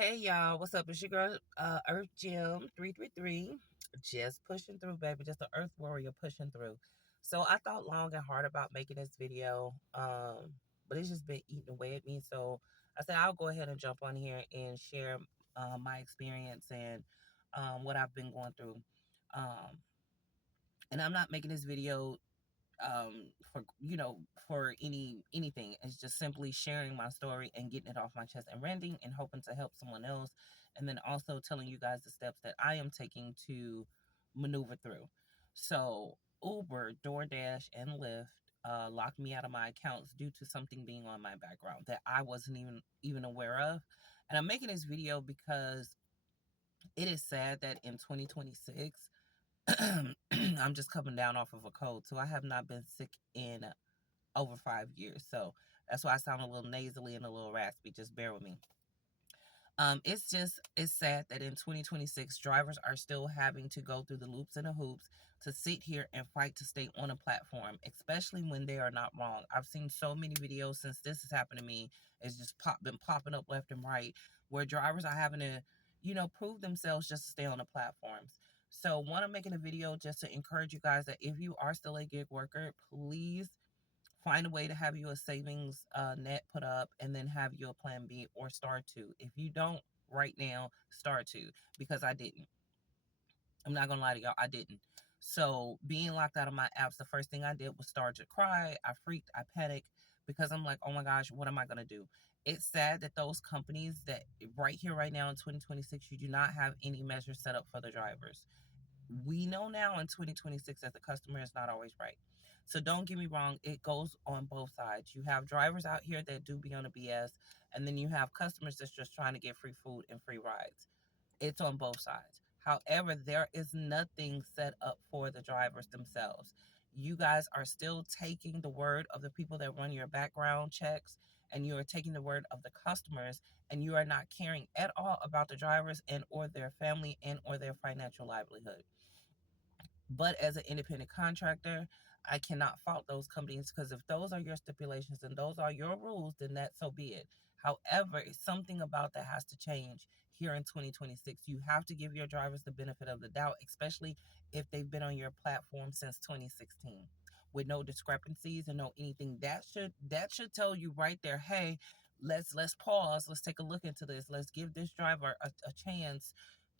Hey y'all, what's up? It's your girl, Earth Gym 333. Just pushing through, baby. Just the Earth Warrior pushing through. So I thought long and hard about making this video, but it's just been eating away at me. So I said I'll go ahead and jump on here and share my experience and what I've been going through. Um, and I'm not making this video for for anything. It's just simply sharing my story and getting it off my chest and ranting and hoping to help someone else, and then also telling you guys the steps that I am taking to maneuver through. So Uber, DoorDash, and Lyft locked me out of my accounts due to something being on my background that I wasn't even aware of. And I'm making this video because it is sad that in 2026 I'm just coming down off of a cold, so I have not been sick in over 5 years. So that's why I sound a little nasally and a little raspy. Just bear with me. It's sad that in 2026 drivers are still having to go through the loops and the hoops to sit here and fight to stay on a platform, especially when they are not wrong. I've seen so many videos since this has happened to me. It's just been popping up left and right where drivers are having to, prove themselves just to stay on the platforms. So, I'm making a video just to encourage you guys that if you are still a gig worker, please find a way to have you a savings net put up, and then have you a plan B or start two. If you don't right now, start two, because I didn't. I'm not gonna lie to y'all, I didn't. So being locked out of my apps, the first thing I did was start to cry. I freaked, I panicked, because I'm like, oh my gosh, what am I gonna do? It's sad that those companies that right here, right now in 2026, you do not have any measures set up for the drivers. We know now in 2026 that the customer is not always right. So don't get me wrong, it goes on both sides. You have drivers out here that do be on a BS, and then you have customers that's just trying to get free food and free rides. It's on both sides. However, there is nothing set up for the drivers themselves. You guys are still taking the word of the people that run your background checks, and you are taking the word of the customers, and you are not caring at all about the drivers and or their family and or their financial livelihood. But as an independent contractor, I cannot fault those companies, because if those are your stipulations and those are your rules, then that so be it. However, it's something about that has to change here in 2026. You have to give your drivers the benefit of the doubt, especially if they've been on your platform since 2016 with no discrepancies and no anything. That should tell you right there, hey, let's pause, let's take a look into this, let's give this driver a chance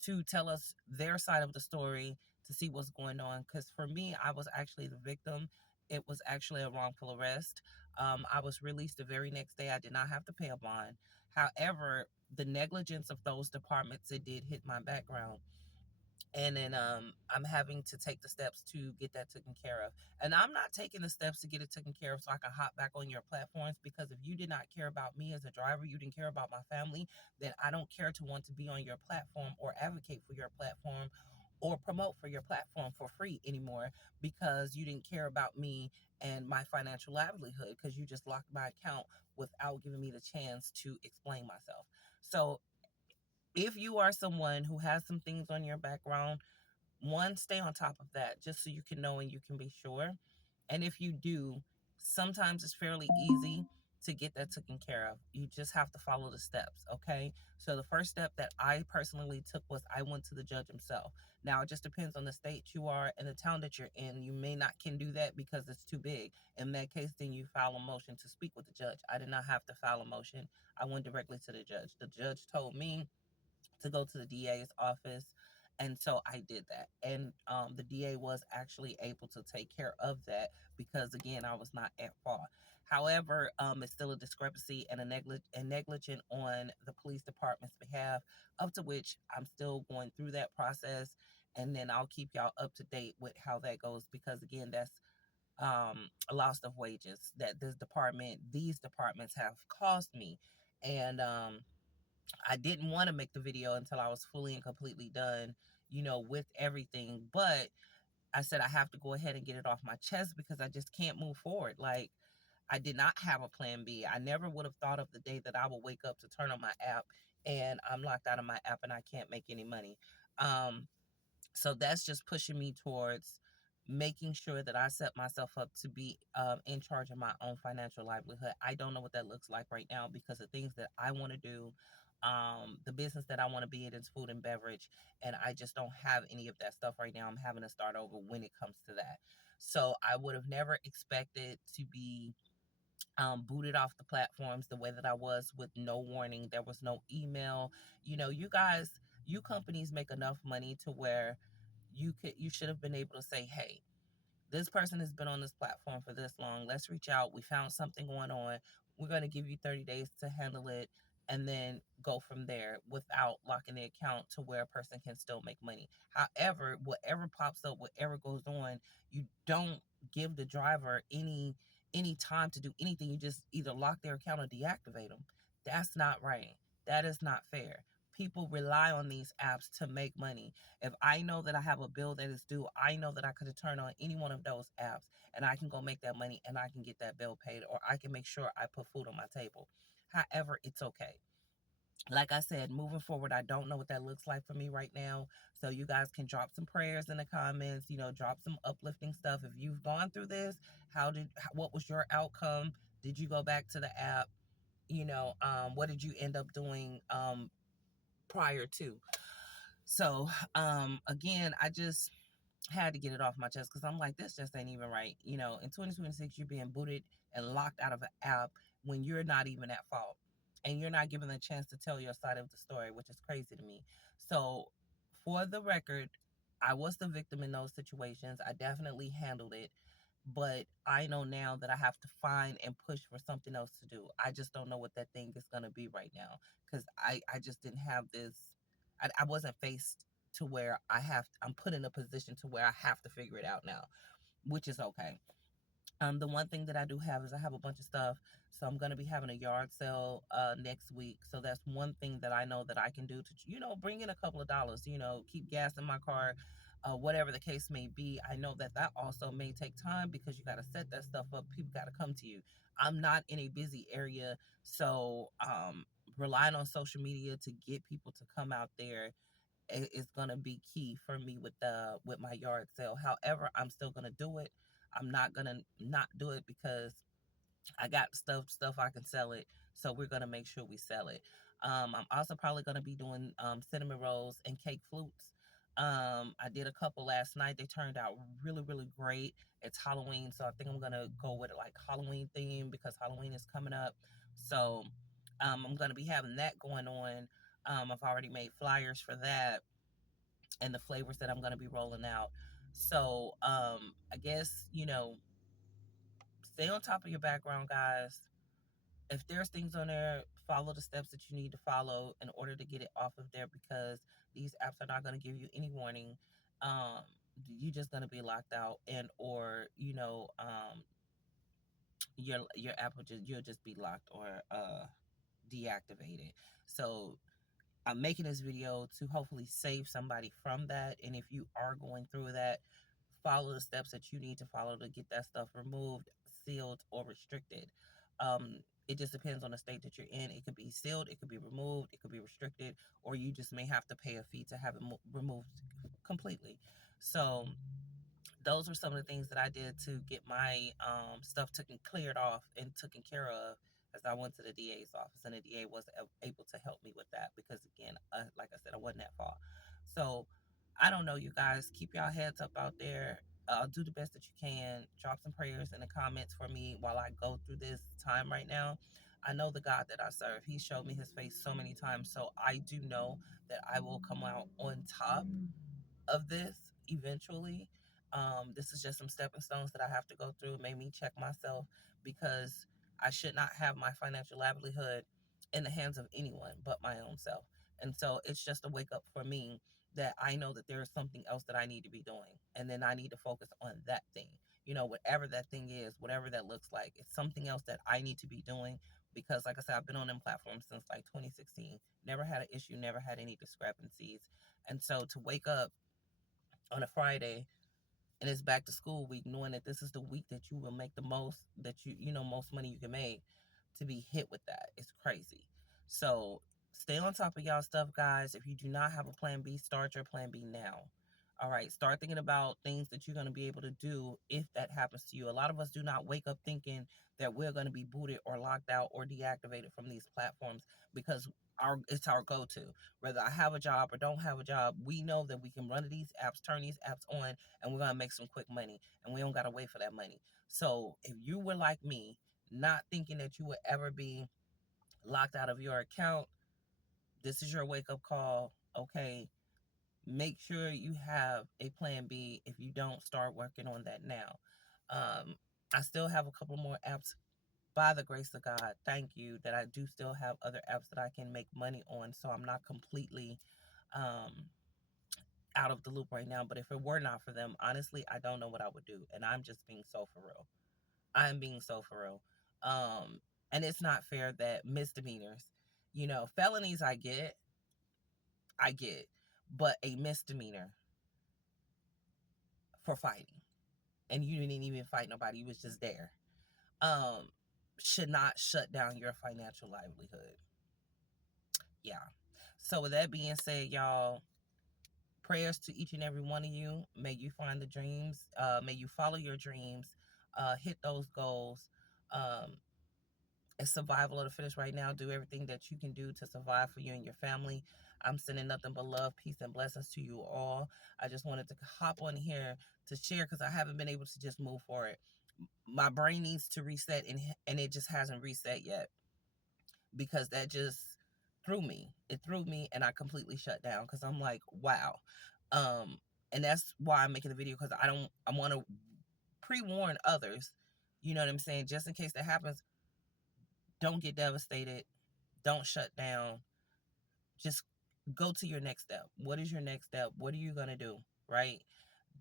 to tell us their side of the story, to see what's going on. Because for me, I was actually the victim. It was actually a wrongful arrest. I was released the very next day. I did not have to pay a bond. However, the negligence of those departments, it did hit my background. And then I'm having to take the steps to get that taken care of. And I'm not taking the steps to get it taken care of so I can hop back on your platforms, because if you did not care about me as a driver, you didn't care about my family, then I don't care to want to be on your platform or advocate for your platform or promote for your platform for free anymore, because you didn't care about me and my financial livelihood, because you just locked my account without giving me the chance to explain myself. So if you are someone who has some things on your background, one, stay on top of that just so you can know and you can be sure. And if you do, sometimes it's fairly easy to get that taken care of. You just have to follow the steps, okay? So the first step that I personally took was I went to the judge himself. Now it just depends on the state you are and the town that you're in. You may not can do that because it's too big. In that case, then you file a motion to speak with the judge. I did not have to file a motion. I went directly to the judge. The judge told me to go to the DA's office. And so I did that. And the DA was actually able to take care of that, because, again, I was not at fault. However, it's still a discrepancy and negligent on the police department's behalf, up to which I'm still going through that process. And then I'll keep y'all up to date with how that goes, because, again, that's a loss of wages that these departments have cost me. And I didn't want to make the video until I was fully and completely done, with everything. But I said I have to go ahead and get it off my chest, because I just can't move forward. Like, I did not have a plan B. I never would have thought of the day that I would wake up to turn on my app and I'm locked out of my app and I can't make any money. Um, so that's just pushing me towards making sure that I set myself up to be in charge of my own financial livelihood. I don't know what that looks like right now, because the things that I want to do The business that I want to be in is food and beverage, and I just don't have any of that stuff right now. I'm having to start over when it comes to that. So I would have never expected to be booted off the platforms the way that I was, with no warning. There was no email. You guys, you companies make enough money to where you should have been able to say, hey, this person has been on this platform for this long. Let's reach out. We found something going on. We're going to give you 30 days to handle it, and then go from there without locking the account to where a person can still make money. However, whatever pops up, whatever goes on, you don't give the driver any time to do anything. You just either lock their account or deactivate them. That's not right. That is not fair. People rely on these apps to make money. If I know that I have a bill that is due, I know that I could turn on any one of those apps and I can go make that money and I can get that bill paid, or I can make sure I put food on my table. However, it's okay. Like I said, moving forward, I don't know what that looks like for me right now. So you guys can drop some prayers in the comments, drop some uplifting stuff. If you've gone through this, what was your outcome? Did you go back to the app? What did you end up doing prior to? So, again, I just had to get it off my chest because I'm like, this just ain't even right. In 2026, you're being booted and locked out of an app when you're not even at fault, and you're not given a chance to tell your side of the story, which is crazy to me. So, for the record, I was the victim in those situations. I definitely handled it, but I know now that I have to find and push for something else to do. I just don't know what that thing is going to be right now, because I just didn't have this. I wasn't faced to where I'm put in a position to where I have to figure it out now, which is okay. The one thing that I do have is I have a bunch of stuff. So I'm going to be having a yard sale next week. So that's one thing that I know that I can do to, bring in a couple of dollars, keep gas in my car, whatever the case may be. I know that that also may take time because you got to set that stuff up. People got to come to you. I'm not in a busy area. So relying on social media to get people to come out there is going to be key for me with my yard sale. However, I'm still going to do it. I'm not going to not do it because I got stuff I can sell it. So we're going to make sure we sell it. I'm also probably going to be doing cinnamon rolls and cake flutes. I did a couple last night. They turned out really, really great. It's Halloween, so I think I'm going to go with it like Halloween theme because Halloween is coming up. So I'm going to be having that going on. I've already made flyers for that and the flavors that I'm going to be rolling out. So, I guess, stay on top of your background, guys. If there's things on there, follow the steps that you need to follow in order to get it off of there, because these apps are not going to give you any warning. Um, you're just going to be locked out, and or your app you'll just be locked or deactivated. So I'm making this video to hopefully save somebody from that. And if you are going through that, follow the steps that you need to follow to get that stuff removed, sealed, or restricted. It just depends on the state that you're in. It could be sealed, it could be removed, it could be restricted, or you just may have to pay a fee to have it removed completely. So those were some of the things that I did to get my stuff cleared off and taken care of as I went to the DA's office, and the DA was able to help me with that because, again, like I said, I wasn't at fault. So I don't know, you guys. Keep y'all heads up out there. Do the best that you can. Drop some prayers in the comments for me while I go through this time right now. I know the God that I serve. He showed me his face so many times. So I do know that I will come out on top of this eventually. This is just some stepping stones that I have to go through. It made me check myself because I should not have my financial livelihood in the hands of anyone but my own self. And so it's just a wake up for me that I know that there is something else that I need to be doing. And then I need to focus on that thing. Whatever that thing is, whatever that looks like, it's something else that I need to be doing because, like I said, I've been on them platforms since like 2016. Never had an issue, never had any discrepancies. And so to wake up on a Friday and it's back to school week, knowing that this is the week that you will make the most, that most money you can make, to be hit with that, it's crazy. So stay on top of y'all stuff, guys. If you do not have a plan B, start your plan B now. All right, start thinking about things that you're going to be able to do if that happens to you. A lot of us do not wake up thinking that we're going to be booted or locked out or deactivated from these platforms because it's our go-to. Whether I have a job or don't have a job, we know that we can run to these apps, turn these apps on, and we're going to make some quick money, and we don't got to wait for that money. So if you were like me, not thinking that you would ever be locked out of your account, this is your wake-up call. Okay, make sure you have a plan B. If you don't, start working on that now. I still have a couple more apps, by the grace of God. Thank you that I do still have other apps that I can make money on, so I'm not completely um, out of the loop right now. But if it were not for them, honestly, I don't know what I would do, and I'm just being so for real. I'm being so for real. And it's not fair that misdemeanors, felonies, I get, but a misdemeanor for fighting, and you didn't even fight nobody, you was just there, um should not shut down your financial livelihood. Yeah. So with that being said, y'all, prayers to each and every one of you. May you find the dreams, may you follow your dreams, hit those goals. It's survival of the fittest right now. Do everything that you can do to survive for you and your family. I'm sending nothing but love, peace, and blessings to you all. I just wanted to hop on here to share because I haven't been able to just move forward. My brain needs to reset, and it just hasn't reset yet because that just threw me. It threw me, and I completely shut down because I'm like, wow. Um, and that's why I'm making the video, because I want to pre-warn others. You know what I'm saying? Just in case that happens, don't get devastated. Don't shut down. Just go to your next step. What is your next step? What are you gonna do? Right?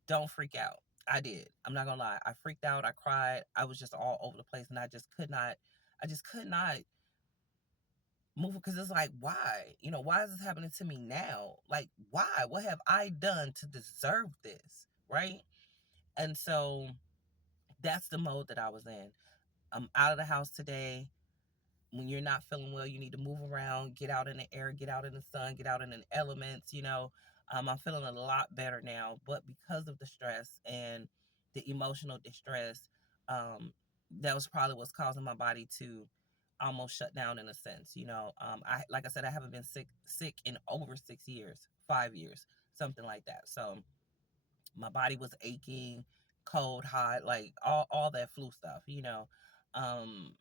Don't freak out. I did. I'm not gonna lie. I freaked out. I cried. I was just all over the place, and I just could not. I just could not move, because it's like, why? Why is this happening to me now? Like, why? What have I done to deserve this? Right? And so that's the mode that I was in. I'm out of the house today. When you're not feeling well, you need to move around, get out in the air, get out in the sun, get out in the elements. I'm feeling a lot better now, but because of the stress and the emotional distress, that was probably what's causing my body to almost shut down in a sense. I, like I said, I haven't been sick in over 6 years, 5 years, something like that. So my body was aching, cold, hot, like all that flu stuff. Um,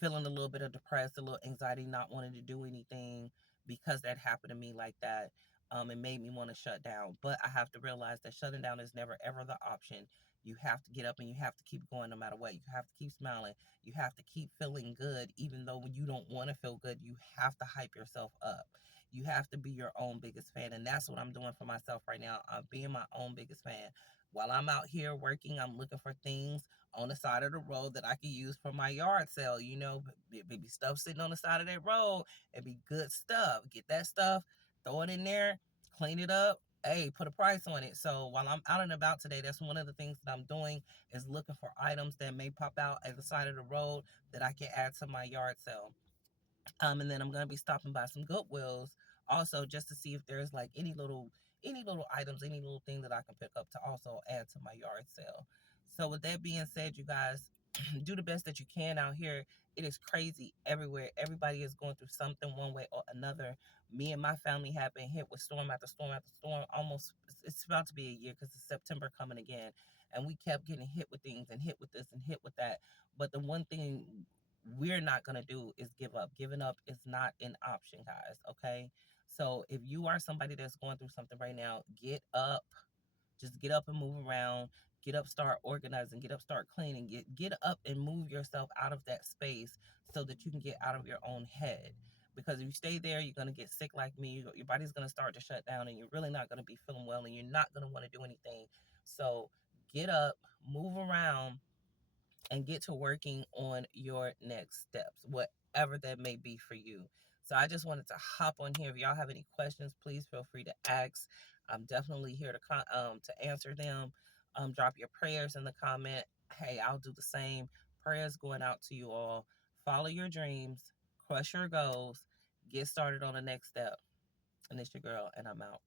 Feeling a little bit of depressed, a little anxiety, not wanting to do anything because that happened to me like that. It made me want to shut down. But I have to realize that shutting down is never ever the option. You have to get up and you have to keep going no matter what. You have to keep smiling. You have to keep feeling good, even though when you don't want to feel good, you have to hype yourself up. You have to be your own biggest fan. And that's what I'm doing for myself right now. I'm being my own biggest fan. While I'm out here working, I'm looking for things on the side of the road that I could use for my yard sale. Maybe stuff sitting on the side of that road. It'd be good stuff. Get that stuff, throw it in there, clean it up. Hey, put a price on it. So while I'm out and about today, that's one of the things that I'm doing, is looking for items that may pop out at the side of the road that I can add to my yard sale. And then I'm gonna be stopping by some Goodwills also, just to see if there's like any little items, any little thing that I can pick up to also add to my yard sale. So with that being said, you guys, do the best that you can out here. It is crazy everywhere. Everybody is going through something one way or another. Me and my family have been hit with storm after storm after storm. Almost, it's about to be a year because it's September coming again. And we kept getting hit with things and hit with this and hit with that. But the one thing we're not going to do is give up. Giving up is not an option, guys. Okay. So if you are somebody that's going through something right now, get up. Just get up and move around. Get up, start organizing. Get up, start cleaning. Get up and move yourself out of that space so that you can get out of your own head. Because if you stay there, you're going to get sick like me. Your body's going to start to shut down, and you're really not going to be feeling well, and you're not going to want to do anything. So get up, move around, and get to working on your next steps, whatever that may be for you. So I just wanted to hop on here. If y'all have any questions, please feel free to ask. I'm definitely here to answer them. Drop your prayers in the comment. Hey, I'll do the same. Prayers going out to you all. Follow your dreams, crush your goals, get started on the next step. And it's your girl, and I'm out.